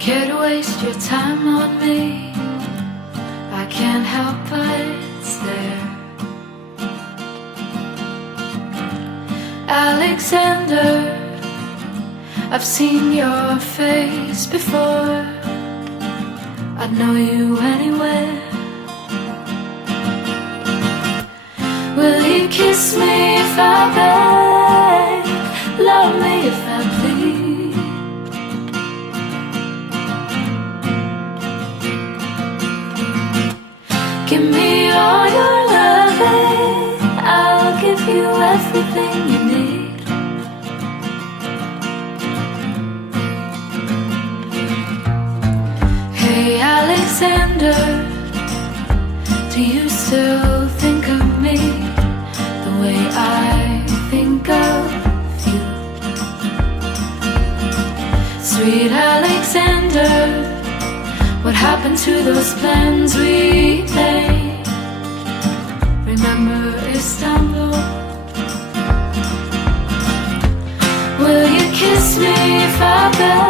care to waste your time on me. I can't help but stare. Alexander, I've seen your face before. I'd know you anywhere. Will you kiss me if I beg? Love me if I plead. Give me all your loving, I'll give you everything you need. Hey Alexander, do you still think of me the way I think of you? Sweet Alexander, what happened to those plans we made? Remember Istanbul? Will you kiss me if I beg?